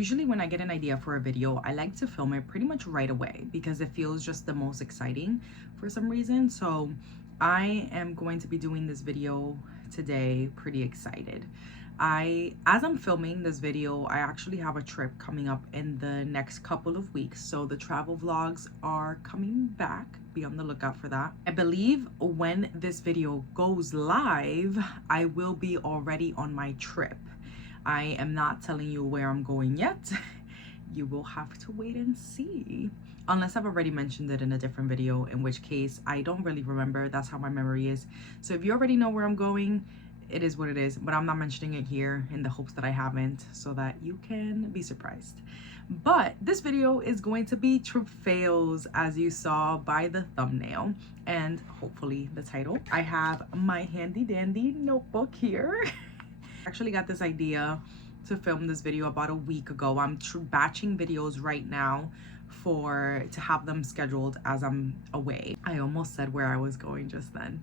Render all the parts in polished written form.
Usually when I get an idea for a video, I like to film it pretty much right away because it feels just the most exciting for some reason. So I am going to be doing this video today pretty excited. As I'm filming this video, I actually have a trip coming up in the next couple of weeks. So the travel vlogs are coming back. Be on the lookout for that. I believe when this video goes live, I will be already on my trip. I am not telling you where I'm going yet. You will have to wait and see. Unless I've already mentioned it in a different video, in which case I don't really remember. That's how my memory is. So if you already know where I'm going, it is what it is, but I'm not mentioning it here in the hopes that I haven't, so that you can be surprised. But this video is going to be trip fails, as you saw by the thumbnail and hopefully the title. I have my handy dandy notebook here. I actually got this idea to film this video about a week ago. I'm batching videos right now to have them scheduled as I'm away. I almost said where I was going just then.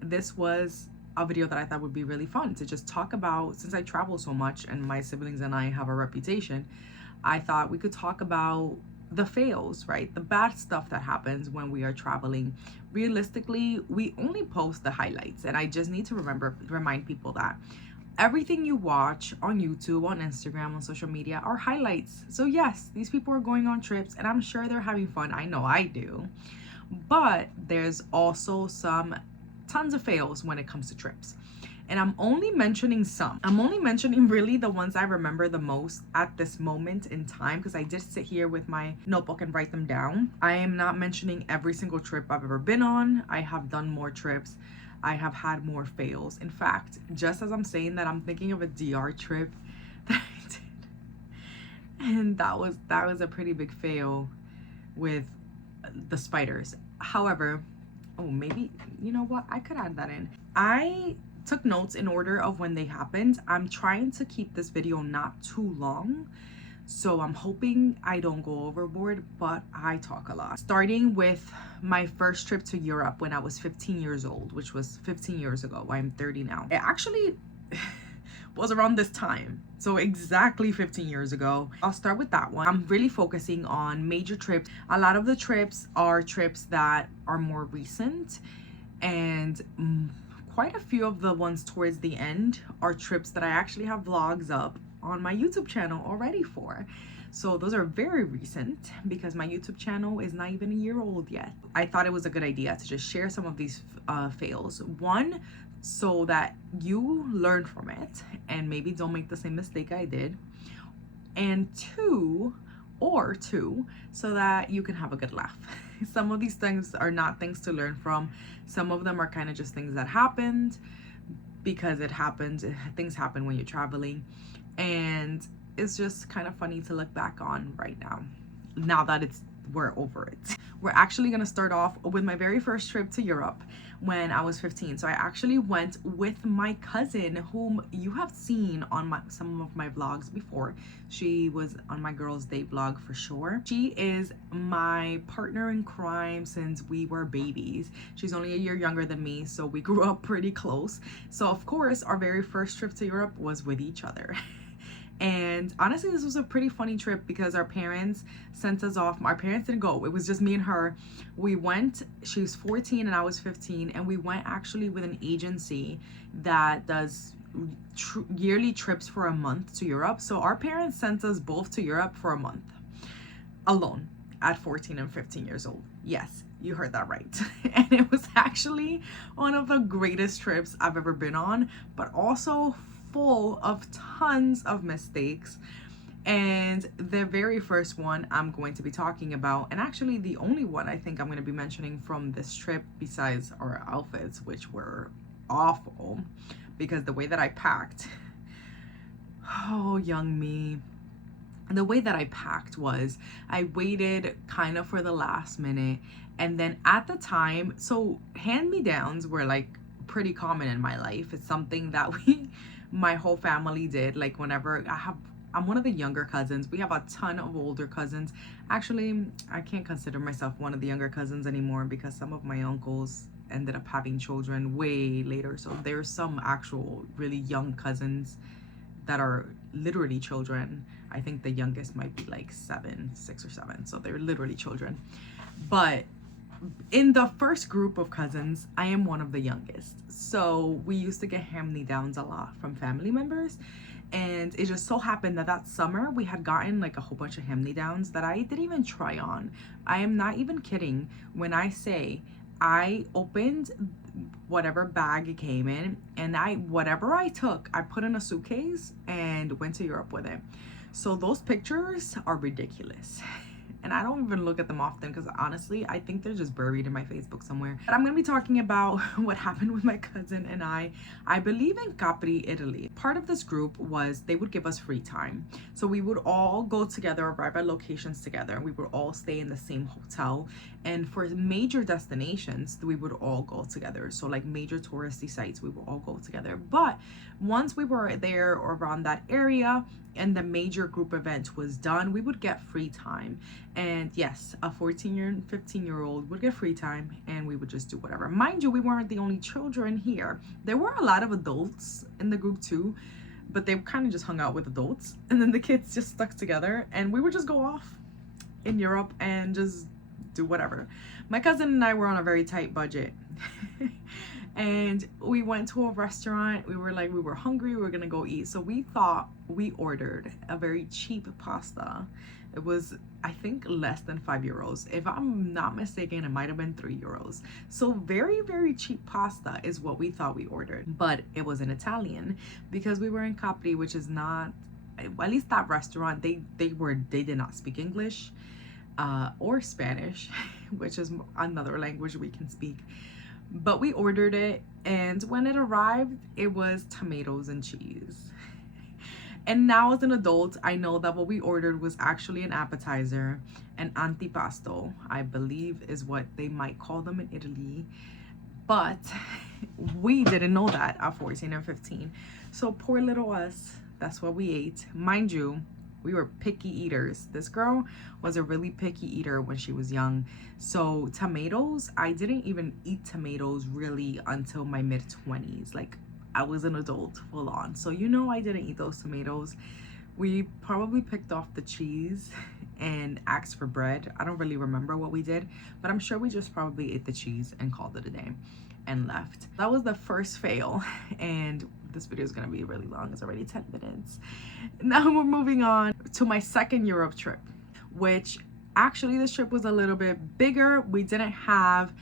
This was a video that I thought would be really fun to just talk about. Since I travel so much and my siblings and I have a reputation, I thought we could talk about the fails, right? The bad stuff that happens when we are traveling. Realistically, we only post the highlights, and I just need to remind people that everything you watch on YouTube, on Instagram, on social media are highlights. So yes, these people are going on trips and I'm sure they're having fun. I know I do. But there's also tons of fails when it comes to trips. And I'm only mentioning some. I'm only mentioning really the ones I remember the most at this moment in time, because I did sit here with my notebook and write them down. I am not mentioning every single trip I've ever been on. I have done more trips. I have had more fails. In fact, just as I'm saying that, I'm thinking of a DR trip that I did. And that was a pretty big fail with the spiders. However, oh, maybe, you know what? I could add that in. I took notes in order of when they happened. I'm trying to keep this video not too long, so I'm hoping I don't go overboard, but I talk a lot. Starting with my first trip to Europe when I was 15 years old, which was 15 years ago. I'm 30 now. It actually was around this time. So exactly 15 years ago. I'll start with that one. I'm really focusing on major trips. A lot of the trips are trips that are more recent, and quite a few of the ones towards the end are trips that I actually have vlogs up on my YouTube channel already for. So those are very recent because my YouTube channel is not even a year old yet. I thought it was a good idea to just share some of these fails. One, so that you learn from it and maybe don't make the same mistake I did. And two, so that you can have a good laugh. Some of these things are not things to learn from. Some of them are kind of just things that happened because it happens. Things happen when you're traveling. And it's just kind of funny to look back on right now that we're over it. We're actually gonna start off with my very first trip to Europe when I was 15. So I actually went with my cousin, whom you have seen on some of my vlogs before. She was on my girls' day vlog for sure. She is my partner in crime since we were babies. She's only a year younger than me, so we grew up pretty close. So of course, our very first trip to Europe was with each other. And honestly, this was a pretty funny trip because our parents sent us off. Our parents didn't go. It was just me and her. We went, she was 14 and I was 15. And we went actually with an agency that does yearly trips for a month to Europe. So our parents sent us both to Europe for a month alone at 14 and 15 years old. Yes, you heard that right. And it was actually one of the greatest trips I've ever been on, but also full of tons of mistakes. And the very first one I'm going to be talking about, and actually the only one I think I'm going to be mentioning from this trip besides our outfits, which were awful because the way that I packed, oh, young me. The way that I packed was I waited kind of for the last minute, and then at the time, so hand-me-downs were like pretty common in my life. It's something that my whole family did. Like whenever I'm one of the younger cousins. We have a ton of older cousins. Actually, I can't consider myself one of the younger cousins anymore because some of my uncles ended up having children way later. So there's some actual really young cousins that are literally children. I think the youngest might be like 6 or 7, so they're literally children. But in the first group of cousins, I am one of the youngest, so we used to get hand-me-downs a lot from family members. And it just so happened that that summer we had gotten like a whole bunch of hand-me-downs that I didn't even try on. I am not even kidding when I say I opened whatever bag it came in, and whatever I took, I put in a suitcase and went to Europe with it. So those pictures are ridiculous. And I don't even look at them often because honestly, I think they're just buried in my Facebook somewhere. But I'm gonna be talking about what happened with my cousin and I believe in Capri, Italy. Part of this group was they would give us free time. So we would all go together, arrive at locations together, and we would all stay in the same hotel. And for major destinations, we would all go together. So like major touristy sites, we would all go together. But once we were there or around that area and the major group event was done, we would get free time. And yes, a 14-year and 15-year-old would get free time and we would just do whatever. Mind you, we weren't the only children here. There were a lot of adults in the group too, but they kind of just hung out with adults. And then the kids just stuck together and we would just go off in Europe and just do whatever. My cousin and I were on a very tight budget. And we went to a restaurant. We were hungry, we were gonna go eat. So we ordered a very cheap pasta. It was, I think, less than €5. If I'm not mistaken, it might have been €3. So very, very cheap pasta is what we thought we ordered. But it was in Italian because we were in Capri, which is not, at least that restaurant, they did not speak English or Spanish, which is another language we can speak. But we ordered it, and when it arrived, it was tomatoes and cheese. And now as an adult, I know that what we ordered was actually an appetizer, an antipasto, I believe is what they might call them in Italy. But we didn't know that at 14 and 15. So poor little us, that's what we ate. Mind you, we were picky eaters. This girl was a really picky eater when she was young. So tomatoes, I didn't even eat tomatoes really until my mid-20s. Like I was an adult full on. So you know I didn't eat those tomatoes. We probably picked off the cheese and asked for bread. I don't really remember what we did, but I'm sure we just probably ate the cheese and called it a day and left. That was the first fail, and this video is gonna be really long. It's already 10 minutes. Now we're moving on to my second Europe trip, which actually this trip was a little bit bigger. We didn't have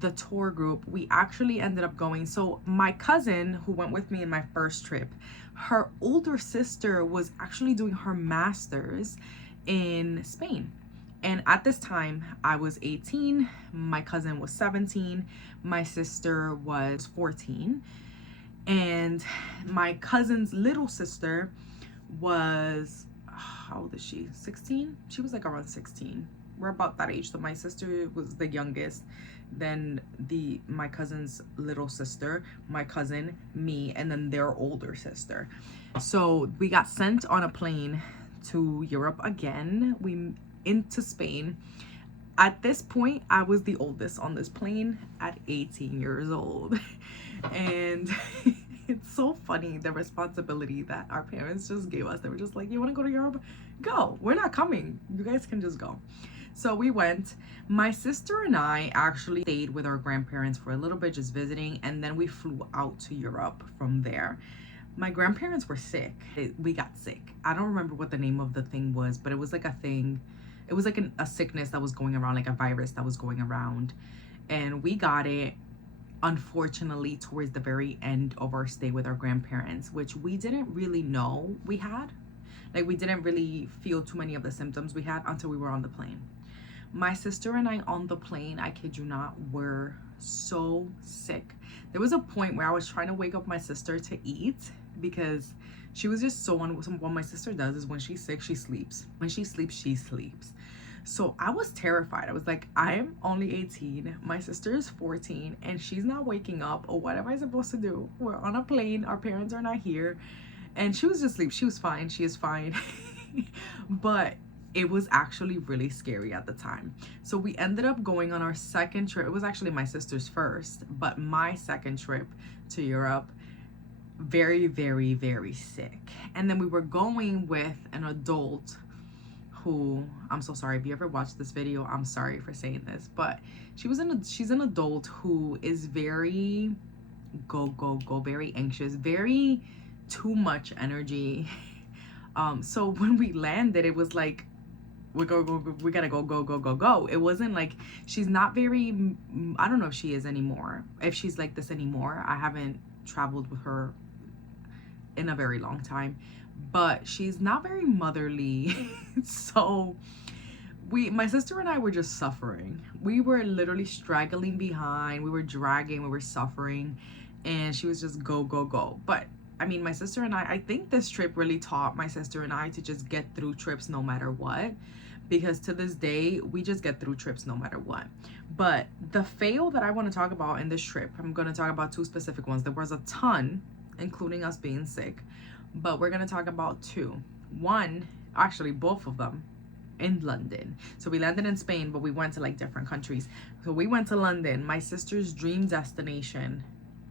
the tour group. We actually ended up going, so my cousin who went with me in my first trip, her older sister was actually doing her master's in Spain. And at this time, I was 18, my cousin was 17, my sister was 14, and my cousin's little sister was, how old is she? 16? She was like around 16. We're about that age. So my sister was the youngest, then my cousin's little sister, my cousin, me, and then their older sister. So we got sent on a plane to Europe again. Into Spain. At this point, I was the oldest on this plane at 18 years old. And it's so funny, the responsibility that our parents just gave us. They were just like, you want to go to Europe? Go. We're not coming. You guys can just go. So we went. My sister and I actually stayed with our grandparents for a little bit, just visiting, and then we flew out to Europe from there. My grandparents were sick. We got sick. I don't remember what the name of the thing was, but it was like a thing. It was like a sickness that was going around, like a virus that was going around. And we got it, unfortunately, towards the very end of our stay with our grandparents, which we didn't really know we had. Like, we didn't really feel too many of the symptoms we had until we were on the plane. My sister and I on the plane, I kid you not, were so sick. There was a point where I was trying to wake up my sister to eat because she was just so what my sister does is when she's sick, she sleeps. When she sleeps, she sleeps. So I was terrified. I was like, I am only 18. My sister is 14 and she's not waking up. Or what am I supposed to do? We're on a plane. Our parents are not here. And she was just asleep. She was fine. She is fine. But it was actually really scary at the time. So we ended up going on our second trip. It was actually my sister's first, but my second trip to Europe. very, very, very sick. And then we were going with an adult who, I'm so sorry if you ever watched this video, I'm sorry for saying this, but she's an adult who is very go, very anxious, very too much energy. So when we landed, it was like, we gotta go. It wasn't like, she's not very, I don't know if she is anymore, if she's like this anymore. I haven't traveled with her in a very long time, but she's not very motherly. So my sister and I were just suffering. We were literally straggling behind, we were dragging, we were suffering, and she was just go. But I mean, my sister and I think this trip really taught my sister and I to just get through trips no matter what, because to this day we just get through trips no matter what. But the fail that I want to talk about in this trip, I'm going to talk about two specific ones. There was a ton, including us being sick, but we're going to talk about two. One, actually both of them, in London. So we landed in Spain, but we went to like different countries. So we went to London, my sister's dream destination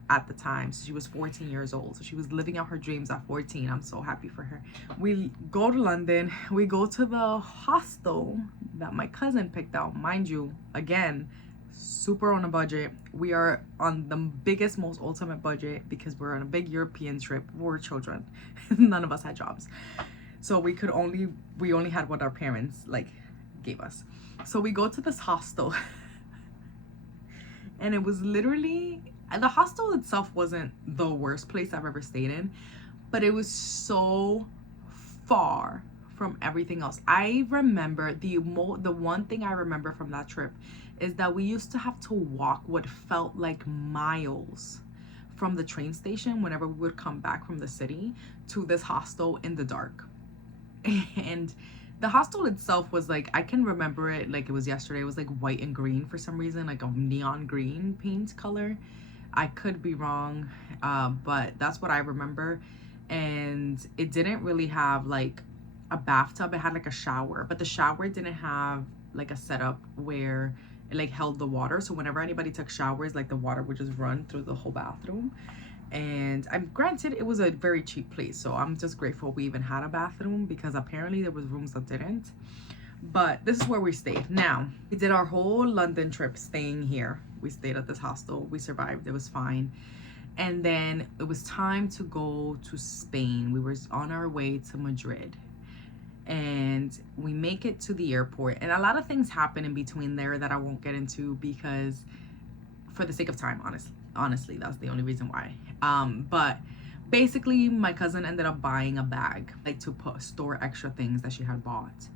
at the time. So she was 14 years old, so she was living out her dreams at 14. I'm so happy for her. We go to London, we go to the hostel that my cousin picked out. Mind you, again, super on a budget. We are on the biggest, most ultimate budget because we're on a big European trip. We're children. None of us had jobs, so we only had what our parents like gave us. So we go to this hostel and it was literally, the hostel itself wasn't the worst place I've ever stayed in, but it was so far from everything else. I remember the one thing I remember from that trip is that we used to have to walk what felt like miles from the train station whenever we would come back from the city to this hostel in the dark. And the hostel itself was like, I can remember it like it was yesterday. It was like white and green for some reason, like a neon green paint color. I could be wrong, but that's what I remember. And it didn't really have like a bathtub. It had like a shower, but the shower didn't have like a setup where it like held the water. So whenever anybody took showers, like the water would just run through the whole bathroom. And I'm granted it was a very cheap place, so I'm just grateful we even had a bathroom, because apparently there was rooms that didn't. But this is where we stayed. Now, we did our whole London trip staying here. We stayed at this hostel. We survived. It was fine. And then it was time to go to Spain. We were on our way to Madrid. And we make it to the airport. And a lot of things happen in between there that I won't get into because for the sake of time, honestly, that's the only reason why. But basically, my cousin ended up buying a bag, like to store extra things that she had bought.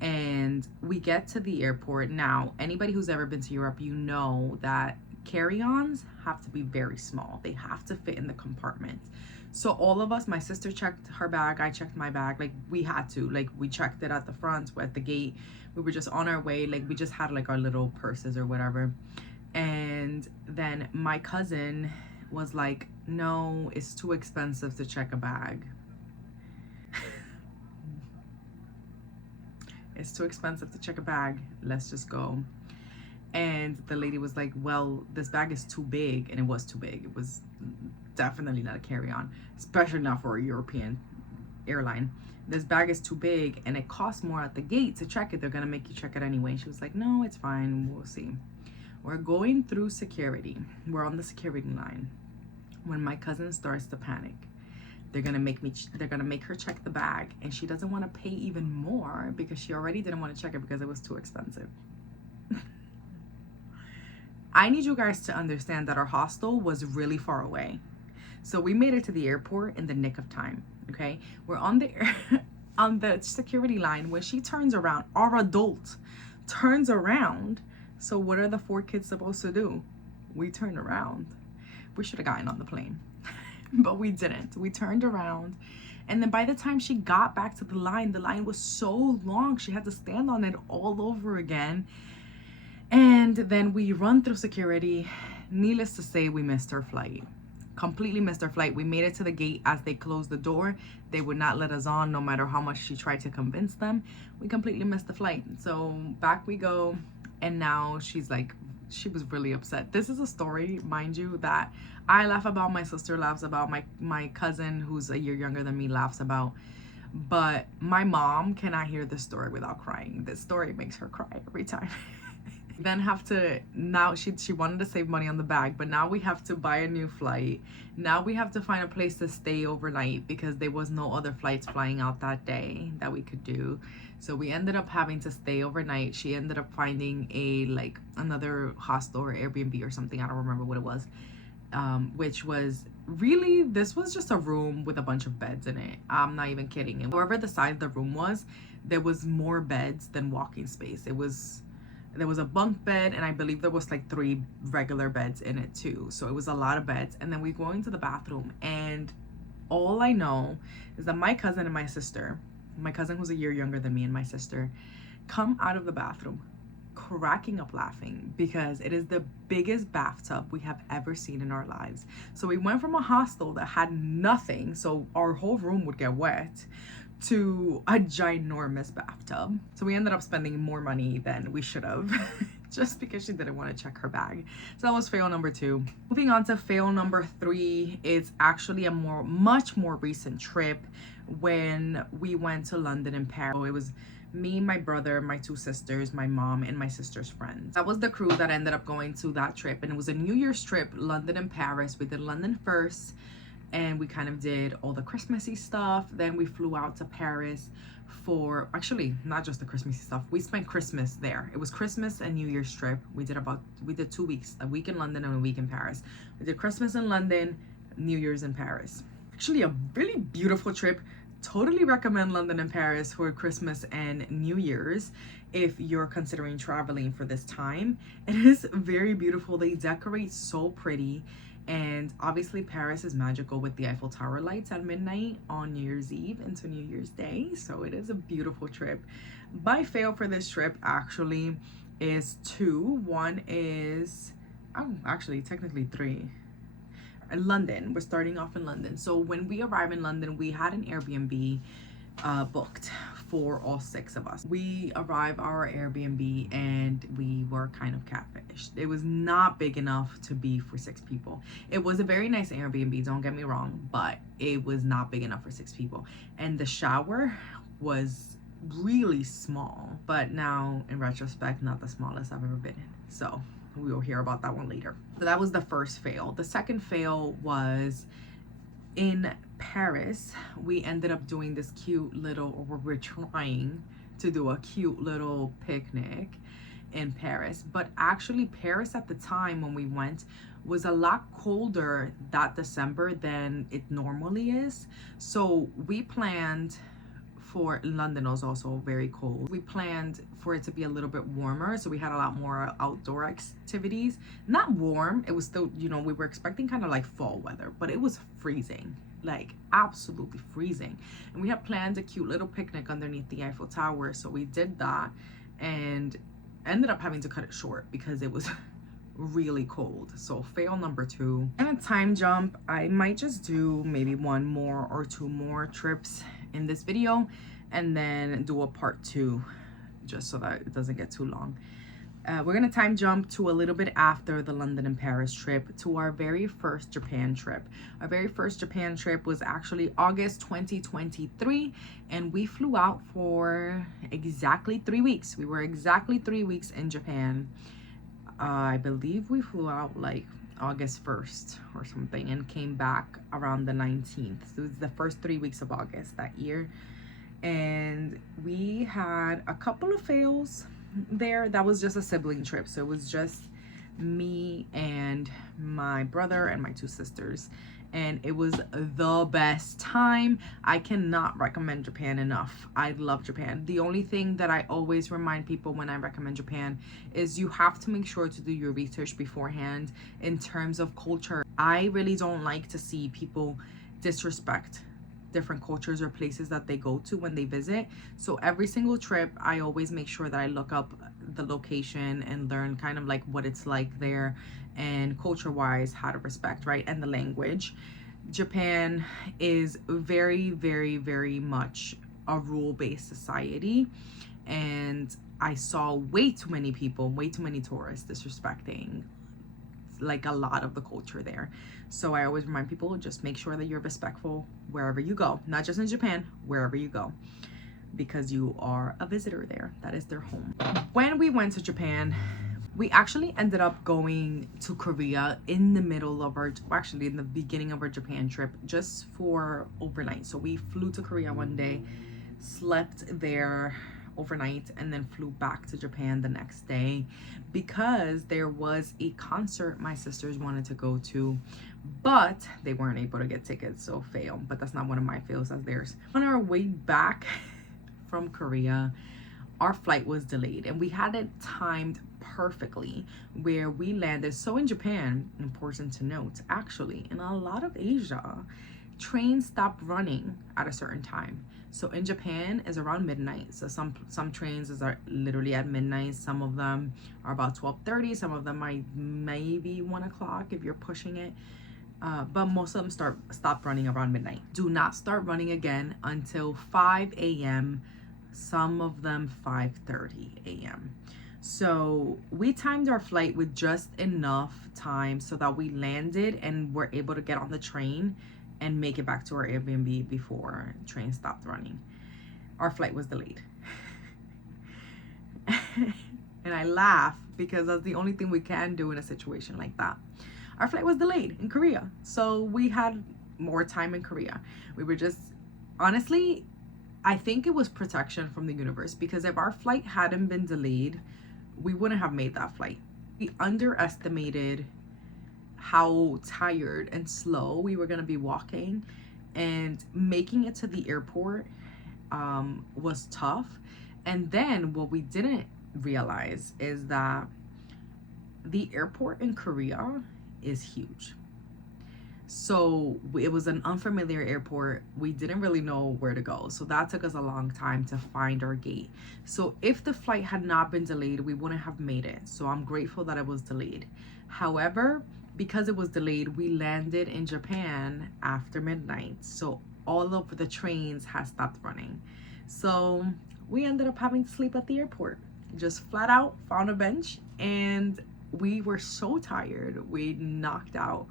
And we get to the airport. Now, anybody who's ever been to Europe, you know that carry-ons have to be very small. They have to fit in the compartments. So all of us, my sister checked her bag, I checked my bag, like we had to, like we checked it at the front, at the gate. We were just on our way, like we just had like our little purses or whatever. And then my cousin was like, no, it's too expensive to check a bag. It's too expensive to check a bag. Let's just go. And the lady was like, well, this bag is too big. And it was too big. It was definitely not a carry-on, especially not for a European airline. This bag is too big and it costs more at the gate to check it. They're gonna make you check it anyway. She was like, no, it's fine, we'll see. We're going through security. We're on the security line when my cousin starts to panic. They're gonna make her check the bag, and she doesn't want to pay even more because she already didn't want to check it because it was too expensive. I need you guys to understand that our hostel was really far away. So we made it to the airport in the nick of time, okay? We're on the security line. When she turns around, our adult turns around. So what are the 4 kids supposed to do? We turned around. We should have gotten on the plane, but we didn't. We turned around. And then by the time she got back to the line was so long. She had to stand on it all over again. And then we run through security. Needless to say, we missed our flight. Completely missed our flight. We made it to the gate as they closed the door. They would not let us on no matter how much she tried to convince them. We completely missed the flight. So back we go. And now she's like, she was really upset. This is a story, mind you, that I laugh about, my sister laughs about, my cousin who's a year younger than me laughs about, but my mom cannot hear this story without crying. This story makes her cry every time. Then have to, now she wanted to save money on the bag, but now we have to buy a new flight. Now we have to find a place to stay overnight because there was no other flights flying out that day that we could do. So we ended up having to stay overnight. She ended up finding a like another hostel or Airbnb or something, I don't remember what it was, which was really, this was just a room with a bunch of beds in it. I'm not even kidding. And however the size the room was, there was more beds than walking space. There was a bunk bed, and I believe there was like 3 regular beds in it too. So it was a lot of beds. And then we go into the bathroom, and all I know is that my cousin and my sister, my cousin who's a year younger than me and my sister, come out of the bathroom cracking up laughing because it is the biggest bathtub we have ever seen in our lives. So we went from a hostel that had nothing, so our whole room would get wet, to a ginormous bathtub. So we ended up spending more money than we should have just because she didn't want to check her bag. So that was fail number 2. Moving on to fail number 3, it's actually a much more recent trip when we went to London and Paris. So it was me, my brother, my 2 sisters, my mom, and my sister's friends. That was the crew that ended up going to that trip, and it was a New Year's trip, London and Paris. We did London first, and we kind of did all the Christmassy stuff. Then we flew out to Paris for, actually not just the Christmassy stuff, we spent Christmas there. It was Christmas and New Year's trip. We did 2 weeks, a week in London and a week in Paris. We did Christmas in London, New Year's in Paris. Actually a really beautiful trip. Totally recommend London and Paris for Christmas and New Year's if you're considering traveling for this time. It is very beautiful. They decorate so pretty. And obviously Paris is magical with the Eiffel Tower lights at midnight on New Year's Eve into New Year's Day. So it is a beautiful trip. My fail for this trip actually is 2. One is, oh, actually technically 3. London. We're starting off in London. So when we arrived in London, we had an Airbnb booked for all 6 of us. We arrived our Airbnb and we were kind of catfished. It was not big enough to be for 6 people. It was a very nice Airbnb, don't get me wrong, but it was not big enough for 6 people. And the shower was really small, but now in retrospect, not the smallest I've ever been in. So we will hear about that one later. So that was the first fail. The second fail was in Paris. We ended up doing this cute little, or we're trying to do a cute little picnic in Paris. But actually Paris at the time when we went was a lot colder that December than it normally is. So we planned for, London was also very cold. We planned for it to be a little bit warmer, so we had a lot more outdoor activities. Not warm, it was still, you know, we were expecting kind of like fall weather, but it was freezing, like absolutely freezing. And we had planned a cute little picnic underneath the Eiffel Tower, so we did that and ended up having to cut it short because it was really cold. So fail number 2. And a time jump, I might just do maybe 1 more or 2 more trips in this video and then do a part 2 just so that it doesn't get too long. We're gonna time jump to a little bit after the London and Paris trip to our very first Japan trip. Our very first Japan trip was actually August 2023, and we flew out for exactly 3 weeks. We were exactly 3 weeks in Japan. I believe we flew out like August 1st or something and came back around the 19th. So it was the first 3 weeks of August that year. And we had a couple of fails there. That was just a sibling trip. So it was just me and my brother and my 2 sisters. And it was the best time. I cannot recommend Japan enough. I love Japan. The only thing that I always remind people when I recommend Japan is you have to make sure to do your research beforehand in terms of culture. I really don't like to see people disrespect different cultures or places that they go to when they visit. So every single trip, I always make sure that I look up the location and learn kind of like what it's like there and culture-wise how to respect, right? And the language. Japan is very, very, very much a rule-based society, and I saw way too many people, way too many tourists disrespecting like a lot of the culture there. So I always remind people, just make sure that you're respectful wherever you go, not just in Japan, wherever you go, because you are a visitor there. That is their home. When we went to Japan, we actually ended up going to Korea in the middle of our, actually in the beginning of our Japan trip, just for overnight. So we flew to Korea one day, slept there overnight, and then flew back to Japan the next day because there was a concert my sisters wanted to go to, but they weren't able to get tickets, so fail. But that's not one of my fails, that's theirs. On our way back from Korea, our flight was delayed, and we had it timed perfectly where we landed. So in Japan, important to note, actually in a lot of Asia, trains stop running at a certain time. So in Japan is around midnight. So some trains are literally at midnight. Some of them are about 12:30. Some of them might maybe 1 o'clock if you're pushing it. But most of them stop running around midnight. Do not start running again until 5 a.m. Some of them 5:30 a.m. So we timed our flight with just enough time so that we landed and were able to get on the train and make it back to our Airbnb before train stopped running. Our flight was delayed. And I laugh because that's the only thing we can do in a situation like that. Our flight was delayed in Korea, so we had more time in Korea. We were just, honestly, I think it was protection from the universe, because if our flight hadn't been delayed, we wouldn't have made that flight. We underestimated how tired and slow we were gonna be walking, and making it to the airport was tough. And then what we didn't realize is that the airport in Korea is huge. So it was an unfamiliar airport. We didn't really know where to go. So that took us a long time to find our gate. So if the flight had not been delayed, we wouldn't have made it. So I'm grateful that it was delayed. However, because it was delayed, we landed in Japan after midnight. So all of the trains had stopped running. So we ended up having to sleep at the airport. Just flat out found a bench, and we were so tired. We knocked out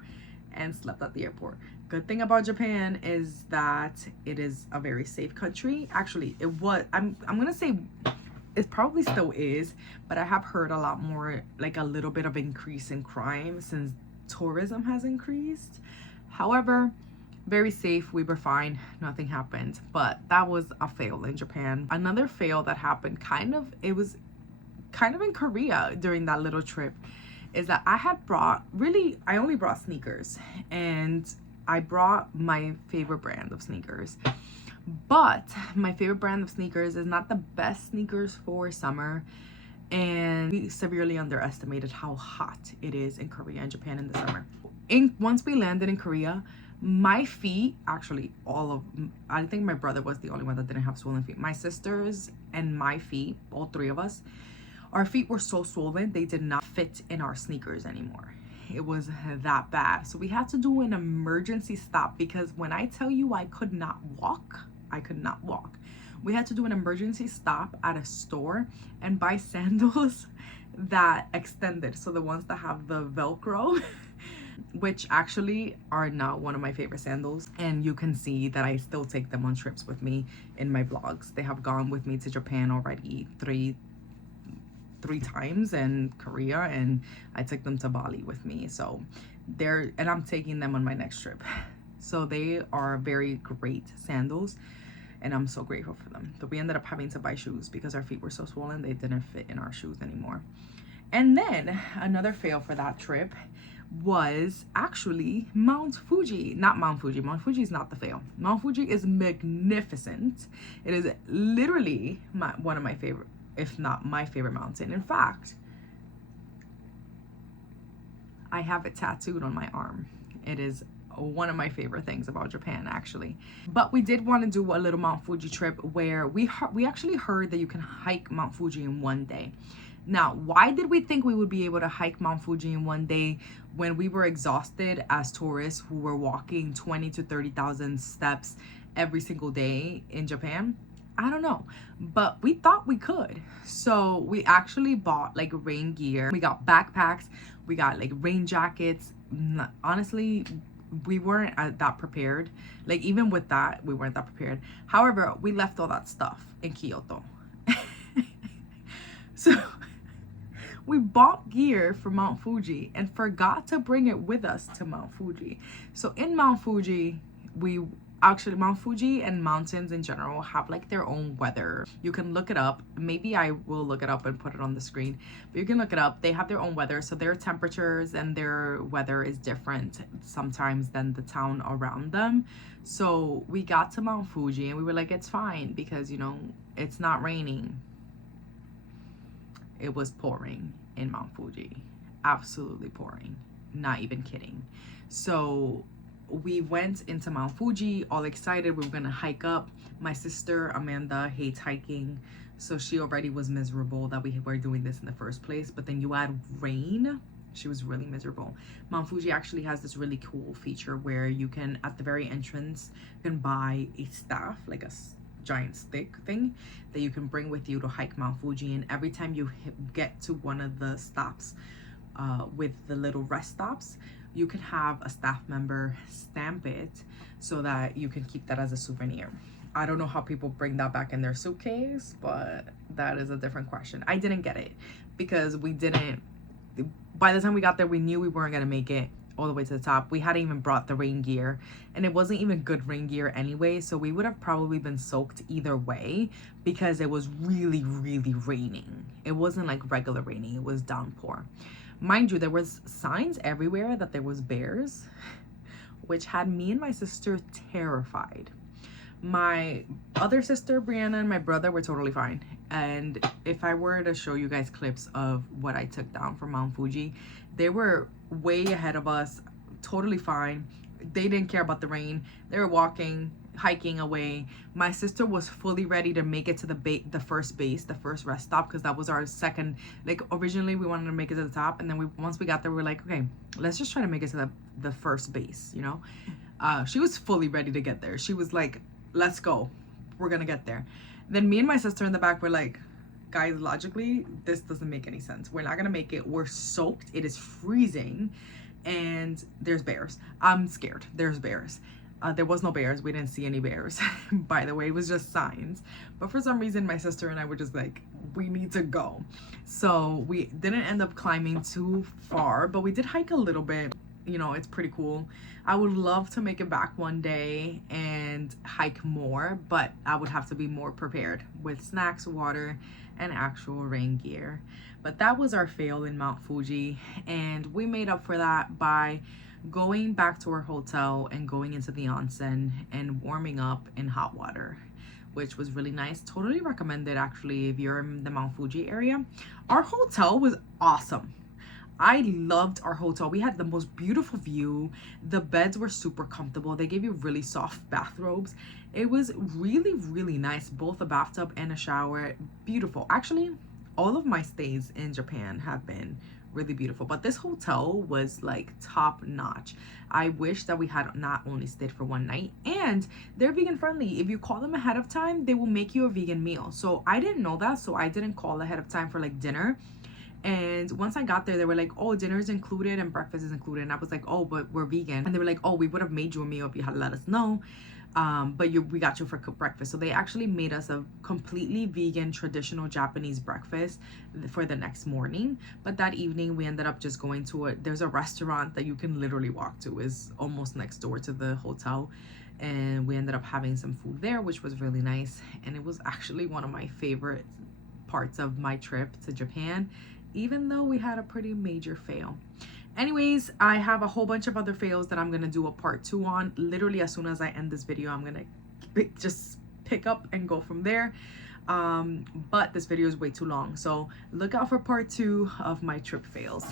and slept at the airport. Good thing about Japan is that it is a very safe country. Actually, it was, I'm gonna say it probably still is, but I have heard a lot more, like a little bit of increase in crime since tourism has increased. However, very safe. We were fine, nothing happened. But that was a fail in Japan. Another fail that happened, it was kind of in Korea during that little trip, is that I only brought sneakers, and I brought my favorite brand of sneakers. But my favorite brand of sneakers is not the best sneakers for summer, and we severely underestimated how hot it is in Korea and Japan in the summer. Once we landed in Korea, my feet, actually I think my brother was the only one that didn't have swollen feet. My sisters and my feet, all three of us, our feet were so swollen, they did not fit in our sneakers anymore. It was that bad. So we had to do an emergency stop, because when I tell you I could not walk, I could not walk. We had to do an emergency stop at a store and buy sandals that extended. So the ones that have the Velcro, which actually are not one of my favorite sandals. And you can see that I still take them on trips with me in my vlogs. They have gone with me to Japan already three times, in Korea, and I took them to Bali with me. So and I'm taking them on my next trip. So they are very great sandals, and I'm so grateful for them. But we ended up having to buy shoes because our feet were so swollen, they didn't fit in our shoes anymore. And then another fail for that trip was actually Mount Fuji. Not Mount Fuji. Mount Fuji is not the fail. Mount Fuji is magnificent. It is literally one of my favorite, if not my favorite mountain. In fact, I have it tattooed on my arm. It is one of my favorite things about Japan, actually. But we did want to do a little Mount Fuji trip where we actually heard that you can hike Mount Fuji in one day. Now, why did we think we would be able to hike Mount Fuji in one day when we were exhausted as tourists who were walking 20 to 30,000 steps every single day in Japan? I don't know, but we thought we could. So we actually bought like rain gear. We got backpacks, we got like rain jackets. Honestly, we weren't that prepared. Like even with that, we weren't that prepared. However, we left all that stuff in Kyoto. So we bought gear for Mount Fuji and forgot to bring it with us to Mount Fuji. So in Mount Fuji, Mount Fuji and mountains in general have like their own weather. You can look it up. Maybe I will look it up and put it on the screen, but you can look it up. They have their own weather. So their temperatures and their weather is different sometimes than the town around them. So we got to Mount Fuji and we were like, it's fine because, you know, it's not raining. It was pouring in Mount Fuji. Absolutely pouring. Not even kidding. So we went into Mount Fuji all excited. We were gonna hike up. My sister Amanda hates hiking, so she already was miserable that we were doing this in the first place. But then you add rain, she was really miserable. Mount Fuji actually has this really cool feature where you can, at the very entrance, you can buy a staff, like a giant stick thing that you can bring with you to hike Mount Fuji. And every time you get to one of the stops with the little rest stops, you can have a staff member stamp it so that you can keep that as a souvenir. I don't know how people bring that back in their suitcase, but that is a different question. I didn't get it because we didn't, by the time we got there, we knew we weren't gonna make it all the way to the top. We hadn't even brought the rain gear, and it wasn't even good rain gear anyway, so we would have probably been soaked either way because it was really, really raining. It wasn't like regular raining, it was downpour. Mind you, there was signs everywhere that there was bears, which had me and my sister terrified. My other sister, Brianna, and my brother were totally fine. And if I were to show you guys clips of what I took down from Mount Fuji, they were way ahead of us, totally fine. They didn't care about the rain. They were walking, hiking away. My sister was fully ready to make it to the first base, the first rest stop, because that was our second. Like originally we wanted to make it to the top, and then once we got there, we were like, okay, let's just try to make it to the first base, you know. She was fully ready to get there. She was like, let's go, we're gonna get there. Then me and my sister in the back were like, guys, logically this doesn't make any sense. We're not gonna make it. We're soaked, it is freezing, and there's bears. I'm scared. There's bears. There was no bears. We didn't see any bears. By the way, it was just signs. But for some reason, my sister and I were just like, we need to go. So we didn't end up climbing too far, but we did hike a little bit. You know, it's pretty cool. I would love to make it back one day and hike more, but I would have to be more prepared with snacks, water, and actual rain gear. But that was our fail in Mount Fuji, and we made up for that by going back to our hotel and going into the onsen and warming up in hot water, which was really nice. Totally recommended actually if you're in the Mount Fuji area. Our hotel was awesome. I loved our hotel. We had the most beautiful view. The beds were super comfortable. They gave you really soft bathrobes. It was really, really nice. Both a bathtub and a shower. Beautiful. Actually, all of my stays in Japan have been really beautiful, but this hotel was like top notch. I wish that we had not only stayed for one night, and they're vegan friendly. If you call them ahead of time, they will make you a vegan meal. So I didn't know that, so I didn't call ahead of time for like dinner. And once I got there, they were like, oh, dinner is included and breakfast is included. And I was like, oh, but we're vegan. And they were like, oh, we would have made you a meal if you had let us know. But we got you for breakfast. So they actually made us a completely vegan, traditional Japanese breakfast for the next morning. But that evening, we ended up just going to there's a restaurant that you can literally walk to. Is almost next door to the hotel. And we ended up having some food there, which was really nice. And it was actually one of my favorite parts of my trip to Japan, even though we had a pretty major fail. Anyways, I have a whole bunch of other fails that I'm gonna do a part 2 on. Literally as soon as I end this video, I'm gonna just pick up and go from there. But this video is way too long, so look out for part 2 of my trip fails.